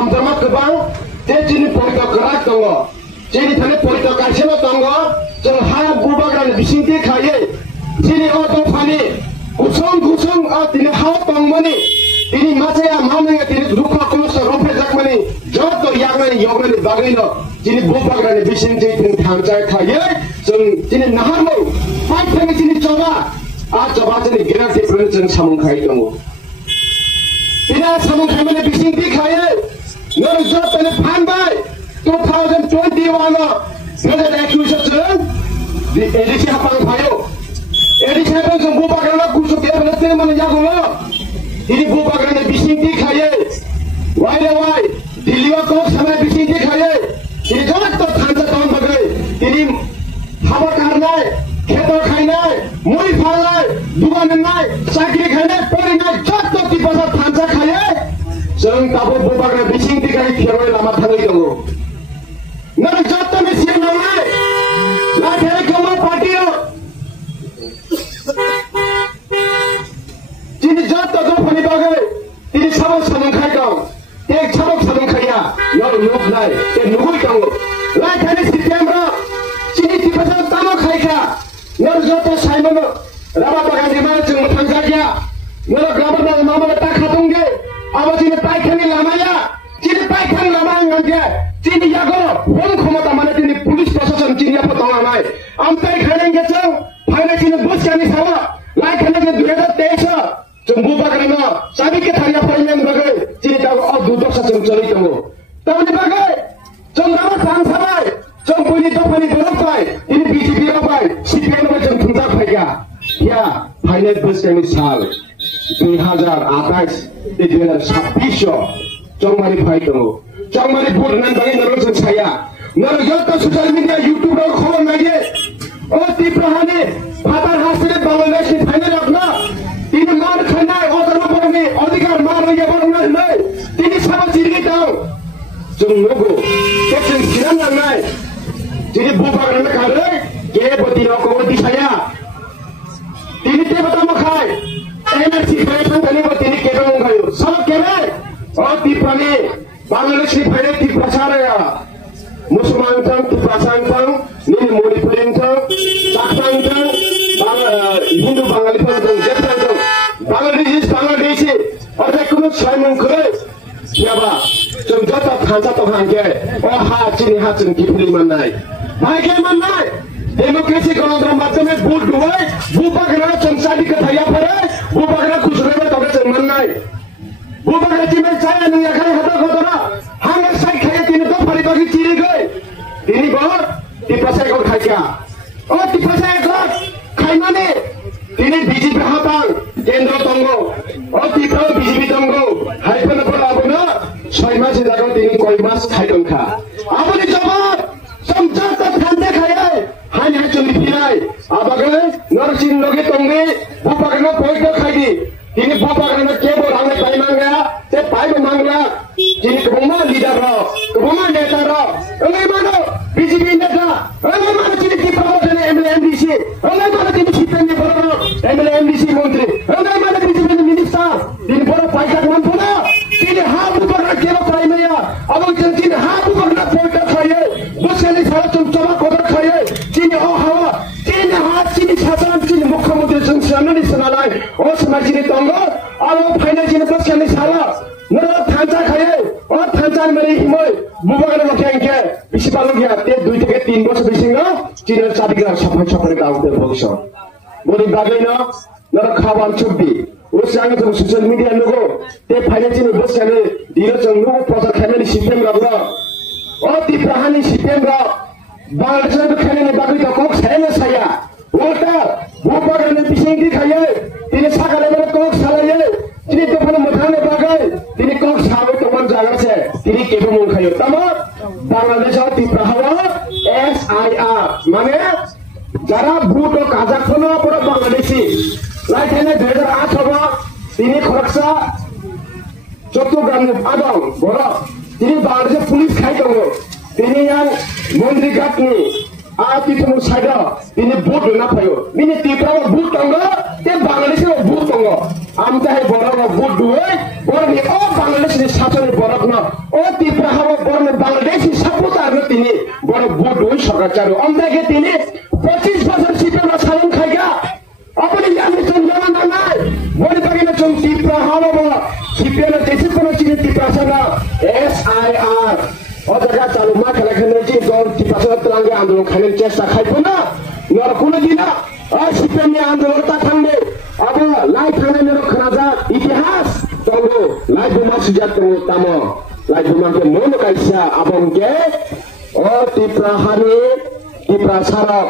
hamdama kebang te jini politik kerak tonggo jini thane politik kaiseno tonggo jeng ha bubagran bisingti khaye jini oto phani gusong tini ha tongmani tini macaya mamanga tini dukha kosa rope jakmani joto yagmani bagino jini bubagran bisingti tini thamjai khaye jeng jini naharmo pai thani jini coba coba jini gerasi jeng samung khai tongo tina samung khai mane bisingti khaye nor job tani phan bai 2021 President accusation di edisi hapang phayo edisi hapang jeng bubagran kusuk dia benate mane jagola ini bubagran bisingti khaye why diliwa ko samay bisingti khaye ini jot to thansa ton bagai ini haba karnai kheto khainai moi phalai dugan nai chakri khainai pori nai jot to ti pasar thansa khaye jeng tabo bubagran bisingti khaye kheroi lama thangai dongo nai jot to mi siam nai la thare koma party ho jini jot to do phani bagai ini sabok samung khai dong एक sabok samung khaya yor luk nai te nugui dongo la thare siam ra chini ti pasar tamo khaika yor joto saimono raba bagani ma jeng thangja kya yor grabar da mama ta khatungge aba chini paikani lamaya chini paikani lamaya ngge chini yago phone khomata mane chini police प्रशासन chini apa tonga nai amtai khanenge chang phaina chini bus kani sawa lai khanenge 2023 jumbu bagarina sabi ke thanya paimen bagai chini ta duto sasung chali tongo tamni bagai jong rama sang sabai jong puni to pani dorok pai ini BJP ro pai CPM ro jong thungja phaiga ya final bus kani sal 2028 te 2026 jong mari phai tongo jong mari bur nan bagai naro jong saya naro joto social media YouTube ro khobor nage o ti prahane fatar hasre bangladesh final apna তিনি মার খানায় অধর্মপরণে অধিকার মার হইয়া বর্ণনা নাই তিনি সব চিরগি দাও जों लोगो केसन सिरां लांनाय তিনি बुबाग्रान खारे के बतिनो को दिसाया তিনি ते बता मखाय एनआरसी फाइनान्स तनि बतिनि केबे मंगायो सब केबे ओ तिप्रानि बांग्लादेशनि फाइनान्स ति प्रचारया मुसलमान तंग ति प्रचारन तंग नि मणिपुरिन तंग चाखतां तंग हिंदू बांगाली तंग जेता तंग बांग्लादेश और कुनो साइमन करे याबा जों जता थांजा तो हांगे ओ हा चिनि हा जों किफुलि माननाय भागे माननाय डेमोक्रेसी गणतन्त्र माध्यमे भोट दुवाय बुबाग्रा संसादी का थाया परे बुबाग्रा खुसरेबे तबे जों माननाय बुबाग्रा तिमे जाया नों याखाय हदा खतरा हांगे साइ खाया तिने तो फरि बागि चिरि गय तिनि बर तिपासा एक खाया ओ तिपासा एक खाइ माने तिने बीजेपी हातां केन्द्र तंगो ओ तिप्रा बीजेपी तंगो हाइफन पर आबना 6 मास जागो तिनि कय मास खाइदोंखा आबनि जबाब समजाता थान्ते खाय हानि हाचुनि फिराय आबागे नरसिन लगे तंगे बुपागना पयतो खाइदि तिनि बुपागना केबो रांगे पाइ मांगा ते पाइबो मांगला तिनि कबमा लिडर र कबमा नेता र ओंगे मानो बीजेपी नेता ओंगे मानो तिनि तिप्रा जने एमएलए एमडीसी ओंगे मानो तिनि सिपेनि बरो एमएलए एमडीसी मन्त्री ओंगे मानो बीजेपी मिनिस्टर तिनि बरो पाइका मन पुना तिनि हा बुपागना केबो पाइमया अब तिनि हा बुपागना पयतो खाय बसेले सारा चमचमा कोदर खाय तिनि ओ हावा तिनि हा तिनि सासान तिनि मुख्यमन्त्री जों साननि सनालाय ओ समाजिनि तंगो आरो फाइनान्सियल बसखानि साला नरा थांजा खाय ओ थांजा मेरे हिमय बुबागना मखेंके बिसिबालो गया ते 2 থেকে 3 বছর बिसिङो तिनि सादिग्रा सफाइ गाउते भविष्य बोली बागैना नरा खाबान छुबि ओ सांग जों सोशल मिडिया नुगो ते फाइनान्सियल बसखानि दिरो जों नुगो प्रचार खानानि सिस्टेम गाब्रा ओ ति प्रहानि सिस्टेम गा बांग्लादेश खानानि बागै त कोक सायना साया ओटा बुबागना बिसिङि खाय तिनि सागाले कोक सालाय तिनि दफान मथाने बागै तिनि कोक साबो तमन जागा छे तिनि केबो मन खायो तम बांग्लादेश ति प्रहावा SIR माने যারা ভূত ও কাজাখনো পড়া বাংলাদেশী লাইটেনে 2008 হবা তিনি খরকসা চট্টগ্রাম আদম বড় তিনি বাংলাদেশ পুলিশ খাই দङ তিনি yang মন্ত্রী গাটনি आतिथ्यम साइडा ini भूत ना फायो बिनि तिप्रा भूत दङ ते बांग्लादेश भूत दङ आमताय बरक भूत दुवे बरनि ओ बांग्लादेशनि साथनि बरक न ओ সরকার চালু অন্তাকে তিনি 25 বছর সিপিএম সালন খাইগা আপনি জানেন জনগণ নাই বলি পাকে না চুন টিপ্রা হালো সিপিএম দেশে কোন চিনি টিপ্রা সানা SIR অজাগা চালু মা খেলা খেলে যে দল টিপ্রা তরঙ্গে আন্দোলন খাইলে চেষ্টা খাইবো না নর কোন দিনা সিপিএম আন্দোলন তা থামবে আবো লাই থানে নেরো খাজা ইতিহাস তঙ্গো লাই বোমা সুজাত তামো লাই বোমাকে মন কাইসা আবংকে ও টিপ্রা হানি টিপ্রা সারা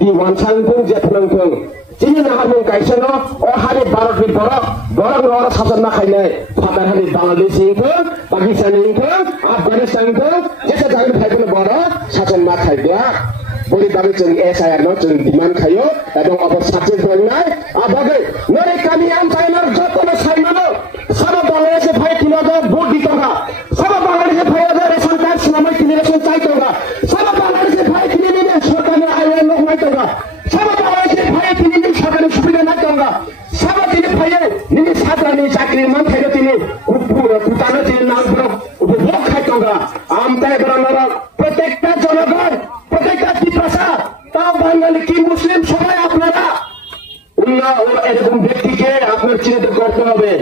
di wansangpung jetnangpung jini nahamung kaisano o hari barat ni borok orang sasan na khainai phatar hari Bangladesh ingpung Pakistan ingpung Afghanistan ingpung jesa jagan khaibona borok sasan na khaidia bori bagai jeng SIR no jeng demand khayo ebong abor subject hoinai abagai nore kami am chainar jotono saimano saba Bangladesh bhai 3000 vote দিত না saba Bangladesh bhai ration card নামে 3 ration চাইতো না saba Bangladesh bhai 3 দিনে সরকারের আইন লোক নাইতো না saba Bangladesh bhai 3 দিন সরকারের সুবিধা নাইতো না saba দিনে ভাই নিনি সাধারণ চাকরি মান খাইতো তিনি কুতানো তিনি নাম পুরো উপভোগ খাইতো না আমতাই বরানরা প্রত্যেকটা জনগণ প্রত্যেকটা টিপ্রাসা তাও বাঙালি কি মুসলিম সবাই আপনারা উন্না ও এরকম ব্যক্তিকে আপনার চিহ্নিত করতে হবে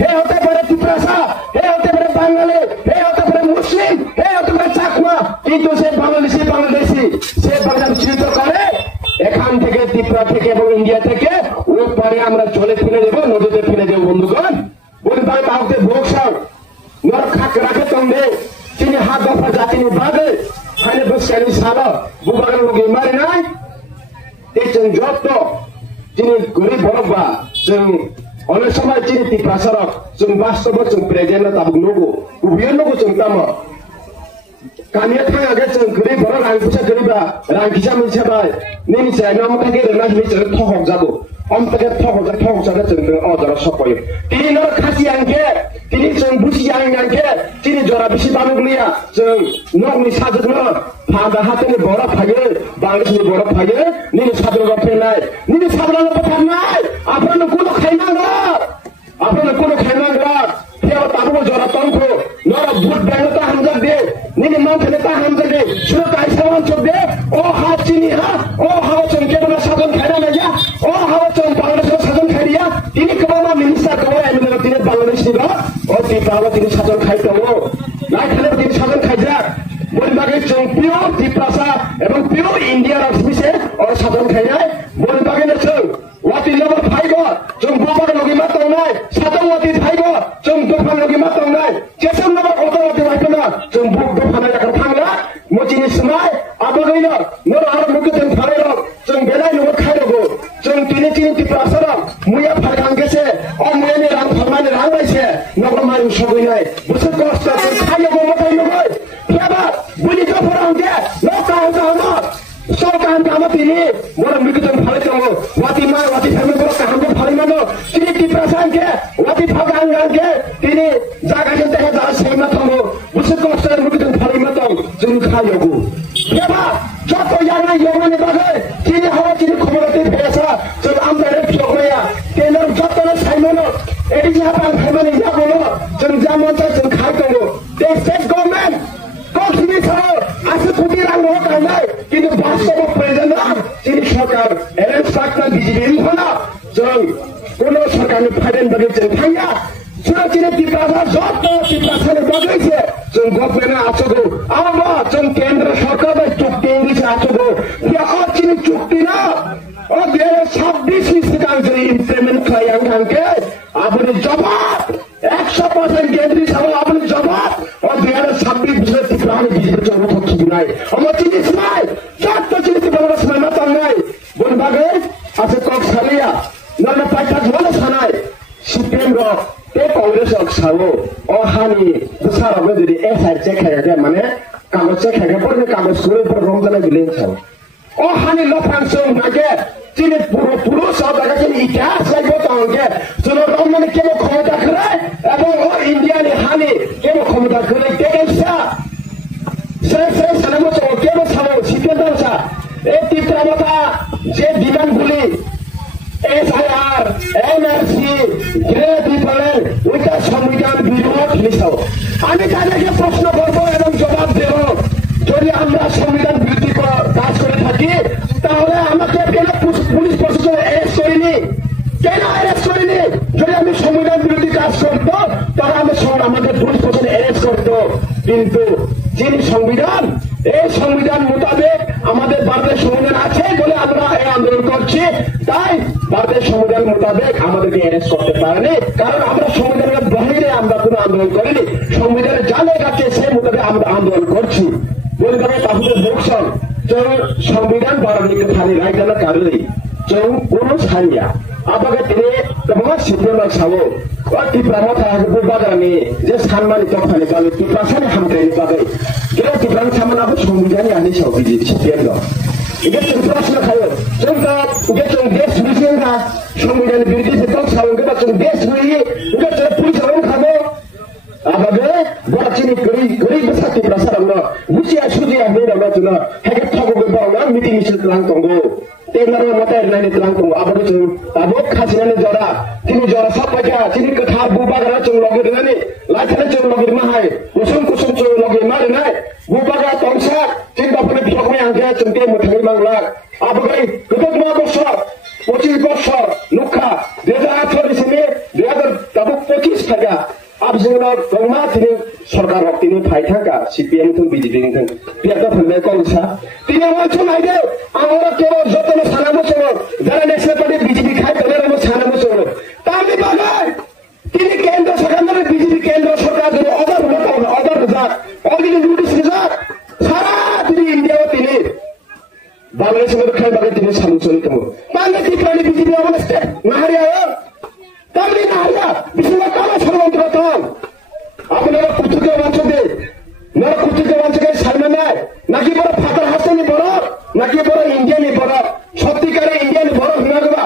হে হতে পারে টিপ্রাসা হে হতে পারে বাঙালি হে হতে পারে মুসলিম হে হতে পারে চাকমা কিন্তু সে বাংলাদেশি সে বাংলাদেশ চিহ্নিত করে এখান থেকে ত্রিপুরা থেকে এবং ইন্ডিয়া থেকে ওই পরে আমরা জলে ফেলে দেবো নদীতে ফেলে দেবো বন্ধুগণ বলি পারে কাউকে ভোগসাও নর খাক রাখে তঙ্গে তিনি হাত দফা জাতিনি বাদে হাইনে বসকানি সালো বুবাগান লোকে মারি নাই এই जों যত তিনি গরিব বরবা जों অনেক সময় তিনি ত্রিপ্রাসারক जों বাস্তব जों প্রেজেন্ট তাবুক নগো উবিয়ে নগো जों তামো কামিয়া থাঙ্গাগে जों গরিব বড় রাংকিসা গরিবা রাংকিসা মিছাবাই নিনি চাই নামটাকে রেনা মিছে থহক যাবো অন্তকে থহক যাবে जों অজরা সপয় তিনি নর খাসি আঙ্কে তিনি जों বুঝি আঙ্কে তিনি জরা বেশি বানুগলিয়া जों নগনি সাজুকনো ফাদা হাতেনি বড় ফাগে বাংলাদেশনি বড় ফাগে নিনি সাদর গফে নাই নিনি সাদর গফে নাই আপনার কোনো খাইনাঙ্গা আপনার কোনো খাইনাঙ্গা কেউ তাবো জরা তংকো নর ভোট ব্যাংকটা হামজা দে নিনি মানতে তা হামজা দে শুনো কাইসাওয়ান চোখ দে ও হাত চিনি হা ও হাও চং কেবল সাধন খাইনা না ও হাও চং বাংলাদেশের সাধন খাইয়া তিনি কেবল মিনিস্টার কবে এমএলএ তিনি বাংলাদেশ নিবা ও তিনি সাধন খাইতো না খালে তিনি সাধন খাইজা বলিবাগে जों পিওর ত্রিপ্রাসা এবং পিওর ইন্ডিয়ার অফিসে और সাধন খাইনাই বলিবাগে না जों ওয়াতি লেবার ফাইগো जों বাবার লগি মাতং নাই সাধন ওয়াতি ফাইগো जों দফা লগি মাতং নাই কেসম নবা ওদরতে বাইতনা जों বুক দফানা এখন থাংলা মজিনি সমাই আবগৈল নর আর মুকে जों ফাইল जों বেলাই নব খাইলগো जों তিনি ত্রিপ্রাসা মুয়া ফাইগাং গেছে ও মুয়ানি রাং ফরমানি রাং বাইছে নগর মারি সগৈ নাই বসে কষ্ট খাইলগো মতাই নগৈ কেবা বুঝি তো পড়াও দে লোকাল জানো সরকার কাম তিনি বড় মিকুতন ফালে তো ওয়াতি মা ওয়াতি ফেমে বড় কাম ফালে মানো তিনি ত্রিপ্রাসাকে ওয়াতি ফাগাঙ্গাকে তিনি জায়গাতে দেখা যায় সেই মাথমো বসে কষ্ট মিকুতন ফালে মাতো जों খাইলগো কেবা যত জানা ইয়মানে বাগে তিনি হওয়া তিনি খবরতে ফেরেছা जों আমরা ফিয়গয়া তেনর যত না সাইমনো এডি জাপান ফেমানি যা বলো जों জামন जों খাইতো দে স্টেট গভর্নমেন্ট কখনি ছাড়ো আছে কোটি রাং হোক নাই কিন্তু বাস্তব প্রেজেন্ট তিনি সরকার এলএন সরকার বিজেপি হলো जों কোন সরকার ফাইদেন বাগে जों থাইয়া ছোট চিনে ত্রিপ্রাসা যত ত্রিপ্রাসারে বাগেছে जों গভর্নমেন্ট আছগো আমা जों কেন্দ্র সরকার চুক্তি ইংলিশে আছগো ইয়া চিনি চুক্তি না ও 2026 সিকাং जों ইমপ্লিমেন্ট খাইয়াং খানকে আপনি জবাব 100% কেন্দ্রীয় সভা আপনি জবাব ও 2026 বছর ত্রিপুরা বিজেপি জবাব হচ্ছে নাই আমার চিনি নাই যত চিনি ত্রিপুরা সময় মাতাং নাই বন বাগে আছে কক সালিয়া নলে পাইতা ঝোলে সানাই সিপিএম র তে কংগ্রেস অকসাও ও হানি সারাবে যদি এসআর চেক খাইয়া মানে কাগজ চেক খাইয়া পরে কাগজ করে পর রমজানে দিলেন চাও ও হানি লফাংসং নাগে তিনি পুরো সব জায়গায় ইতিহাস লাগবে তাহলে যেন রমজানে কেমন ক্ষমতা করে এবং ও ইন্ডিয়ানি হানি কেমন ক্ষমতা করে দেখেছা সে সালামো কেমন সালাম সিদ্ধান্ত এই ত্রিপুরা মাথা যে বিমানগুলি SIR, NRC, গ্রেড বিফলের ওইটা সংবিধান বিরোধ মিশাও আমি তাদেরকে প্রশ্ন করবো এবং জবাব দেব যদি আমরা সংবিধান বিরোধী আমাকে পুলিশ প্রশাসন অ্যারেস্ট করতো, কিন্তু যিনি সংবিধান, এই সংবিধান মোতাবেক আমাদের ভারতের সংবিধান আছে বলে আমরা এই আন্দোলন করছি, তাই ভারতের সংবিধান মোতাবেক আমাদেরকে অ্যারেস্ট করতে পারেনি, কারণ আমরা সংবিধানের বাইরে আমরা কোনো আন্দোলন করিনি, সংবিধানের যা লেখা আছে সেই মোতাবেক আমরা আন্দোলন করছি। বলে তবে তাহলে বলছেন সংবিধান বাড়ানিকে থানি রায়দানা কারণে কোনো সারিয়া আপনাকে তিনি তোমার সিদ্ধান্ত সাবো টিপ্রামা থাকবে বাজারে যে সানমানি তফানি পাবে টিপ্রাসানি হামকাইনি পাবে কেউ টিপ্রাম সামানাবো সংবিধানই আনি সাব বিজেপি সিদ্ধান্ত এটা ত্রিপুরাশনা খায় जोंगा जों देश बिजनेंगा संविधान बिरदिसे दं सावंगा जों देश बिये उगा जों पुलिस आवन खाबो आबागे बराचिनि गरी बसा टिप्रासारावनो मुसिया सुजिया मेरावनो जोंना हेगे थागो बावना मिटिं मिছিল प्लान दंगो तेनारो मताय नायनि प्लान दंगो आबागे जों आबो खासिनानि जरा तिनि जरा सापाया तिनि कथा बुबागरा जों लगे देनानि लाइथाने जों लगे माहाय कुसुम कुसुम जों लगे मारनाय बुबागा तंसा तिन बापने बिथखमै आंगे जों ते मोथाङै मांला आबागे गोदो मा बसर 25 বছর লুকা 2018 में 2025 থাকা আবজুনা গমা তিনি সরকার তিনি ফাইথাকা সিপিএম তো বিজেপি নিন পিয়াদা ফলে কলসা তিনি বলছেন আইদে আমরা কেবল যতন সানামো চলো যারা ন্যাশনাল পার্টি বিজেপি খায় তাদের আমরা সানামো চলো তামি বাগাই তিনি কেন্দ্র সরকারের বিজেপি কেন্দ্র সরকার অর্ডার জাত অলরেডি নোটিশ জাত সারা তিনি ইন্ডিয়া তিনি বাংলাদেশের খাই বাগে তিনি সামুচলিত বাংলাদেশ প্রাণী বিজেপি অবস্থা নাহারিয়া তামলি নাহারিয়া বিশেষ কালো ষড়যন্ত্রতন আপনারা কুতুকে বাঁচবে না কুতুকে বাঁচবে সামনে নাই নাকি বড় ফাদার হাসানি বড় নাকি বড় ইন্ডিয়ানি বড় সত্যিকারে ইন্ডিয়ানি বড় হিমাগবা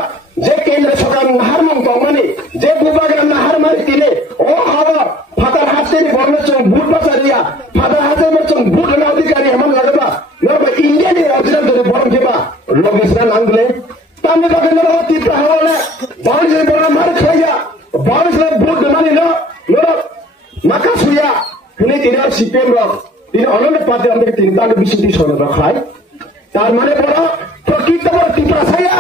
যে কেন্দ্র সরকার নাহার মন্ত মানে যে বুবাগের নাহার মারি দিলে ও হাওয়া ফাদার হাসানি বড় চং বুট বাজারিয়া ফাদার হাসানি চং বুট না অধিকারী এমন লাগবা নরবা ইন্ডিয়ানি অরিজিনাল ধরে বড় দেবা লগিসরা নাংলে তামলে বাগে নর তীব্র হাওয়া বাউন্ডারি বড় মার খাইয়া বাউন্ডারি বুট মানে না নর মাকাসুয়া তিনি তিনি সিপিএম রক তিনি অনন্য পাতে আমাদের তিনি তাকে বিশুদ্ধি সনদ খায় তার মানে বড় প্রকৃত বড় তীব্রাসায়া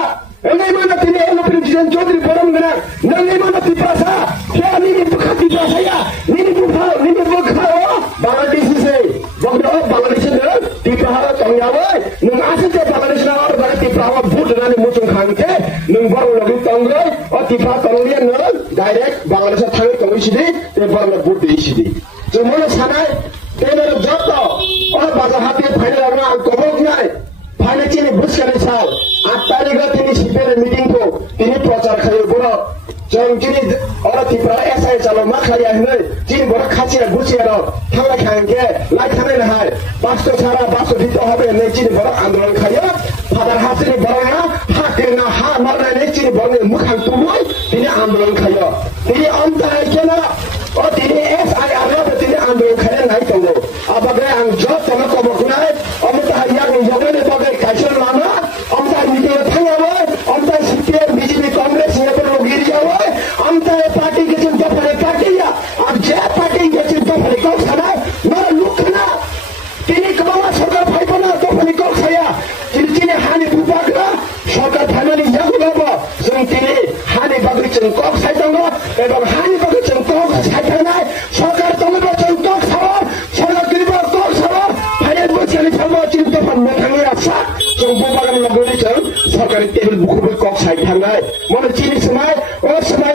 এই মানে তিনি প্রেসিডেন্ট চৌধুরী বরং না নঙ্গি মানে তীব্রাসা কে নিনি বুখা তীব্রাসায়া নিনি বুখা বাংলাদেশে বগদ বাংলাদেশে তীব্রা তংয়াবে নং আসিতে বাংলাদেশ না আর বাগে তীব্রা ভোট নানি মুচুং খানকে নং বড় লগি তংগই ও তীব্রা তংলিয়া ন ডাইরেক্ট বাংলাদেশে থাঙ্গে তংইছিদি তে বড় ভোট দিইছিদি যে মনে সানাই তেনের যত ও বাজার হাতে ফাইনাল আমরা কবক নাই ফাইনাল চিনি বুঝকানি সাল 8 তারিখে তিনি সিপিএম মিটিং কো তিনি প্রচার খায় বড় जोंनि अरतिफ्रा एसआई चालो मा खाया हनै जिन बड़ खासिया गुसिया थांला खांके लाई थाने नहाय बास्तो छारा बास्तो दितो হবে नै जिन बड़ आंदोलन खायो फादार हासिनि बड़ना हा केना हा मरना नै जिन बड़ने मुखां तुमय तिनी आंदोलन खायो तिनी अन्ताय केना ओ तिनी एसआईआर र तिनी आंदोलन खाया नाय तंगो अबगे आं जब तमा कबकुनाय अमता हाया नि जगने बगे काइसन लामा अमता निते थायाबो अमता सिपिएम बीजेपी कांग्रेस ने पर गिरिया अंतर पार्टी के चिंता फले पार्टिया अब जे पार्टी के चिंता फले को खाना मर लुकना तिनी कबावा सरकार फाइबना तो फले को खाया तिनी हानि बुबागला सरकार फाइनाली यागुलाबो जों तिनी हानि बागरि जों को खाइदंगो एबं हानि बागरि जों को खाइथानाय सरकार तंगबो जों को खावा सरकार गिरिबो को खावा फाइनाल बोसियानि थांबो चिंता फले थांगे आसा जों बुबागम लगरि जों सरकारी टेबल बुखुबो को खाइथानाय मन चिनि समाय ओ समाय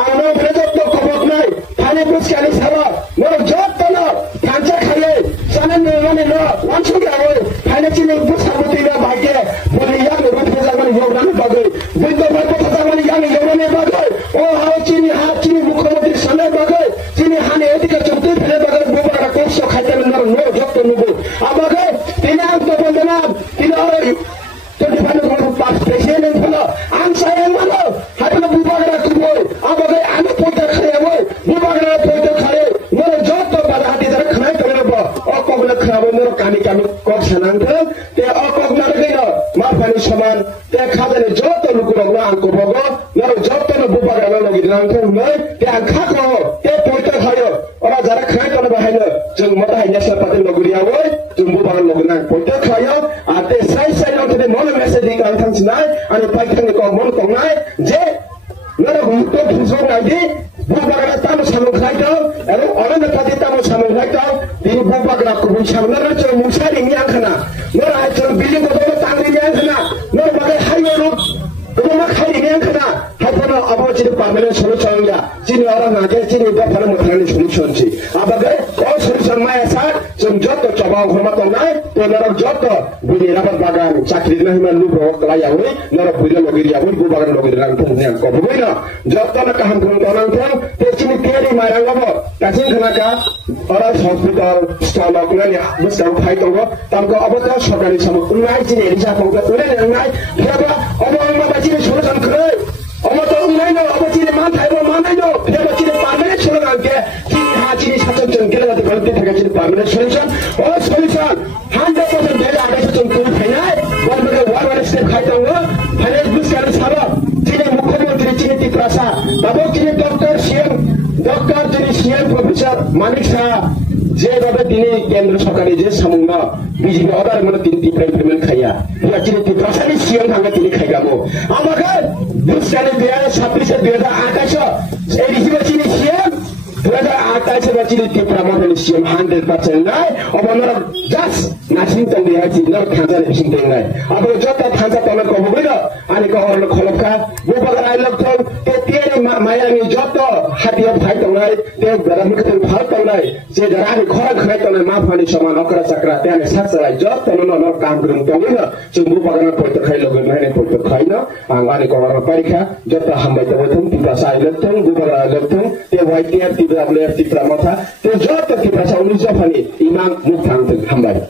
आनो प्रेजत तो कबक নাই थाने बुझकानि साबा न जत न खांचा खाले साने ने न वांछु गावे थाने चिनि बुझाबुति न भाग्य बोले या ने रुथ जागन योगदान बागे बिंद भाई को जागन या ने योगदान बागे ओ हाउ चिनि हा चिनि मुख्यमंत्री सने बागे चिनि हाने अधिकार चौथे फेले बागे बुबारा कोसो खाते न नो जत नुबो आबागे तिना अंत बंदना तिना तो डिफाइन को पास प्रेसिडेंट फलो आं साया मानो हातला बुबारा कुबो आबागे आनो पोता खायाबो बुबारा पोता खाले मोर जत बादा हाति जरा खानाय तरेबो ओ कबले खाबो मोर कानी कामी कक सनांग ते ओ कक ना गइनो मा पानी समान ते खादने जत लुकुरगला आंको बगो मोर जत न बुबारा न लगिन आंको नै ते आं खाको ते पोता खायो ओरा जरा खानाय तरे बाहायनो जों मता हायना सापाते लगुरियाबो जों बुबारा लगुना पोता खायो आते साइ साइ नते मन मेसेजिंग आं थांसिनाय आनि पाइथांनि को मन तंनाय जे नर हुतो फुसो नायदि बुबारा तानो सानो खाइदो na tadi tamu sama mereka ini bupak nak kubur sama nara cuma musari ni angkana nara cuma bilik betul tangri ni angkana nara bagai highway road rumah kali ni angkana hafana apa jadi permanent solution ya sini orang nanti sini dah pada permanent solution sih abagai all solution maya sah cuma jodoh coba hormat orang tu nara jodoh budi rapat bagan cakri ni hima lu bawa kelaya hui nara budi logiri ya hui bubakan logiri lang tu ni angkau bukan na jodoh nak kaham kurang orang tu sini tiada marang apa kasih kenapa orang hospital sekolah kuliah ni mesti fight over tamko apa tu sorry sama unai sini risau kau tu unai siapa orang apa sini solution kerja apa tu unai no apa sini mana no siapa sini permanent solution ke sini sini satu jengkel ada kalau kita sini permanent solution oh solution 100% dia ada satu jengkel final one step fight over final mesti ada sahabat sini mukhamantri sini tiprasa tapi sini doktor CM Doktor jenis CM Profesor Manik Shah जेबाबे दिनै केन्द्र सरकारनि जे सामुंना BJP order मोन दिनै payment खाया या दिनै तिप्रासानि सिगां थांगा दिनै खायगामो आमाखै बुस्तानि बेया 26 2028 एडिसिबो दिनै सिएम 2028 बचिनि तिप्रामानि सिएम 100% नाय अबनर जास नासिं तंदि हाजि न खाजा बिसिं तेंनाय अब जता खाजा तल कबगैन अनि कहरन खलका बुबगर आइलक थौ ते तेरे मायानि जत हातिया फाइ तंनाय ते गरामि खतन फाल तंनाय जे जरानि खरा खराय तंनाय माफानि समान अकरा चक्रा त्याने सासराय जत तन न काम गरम तंगैन जों बुबगर पयत खाइ लगै नायने पयत खाइन आं अनि कहरन परीक्षा जत हामबाय तवथं तिप्रासा आइलक थौ बुबगर आइलक थौ ते वाइटिया तिप्रामले तिप्रामथा ते जत तिप्रासा उनि जफानि इमाम मुख थांथों हामबाय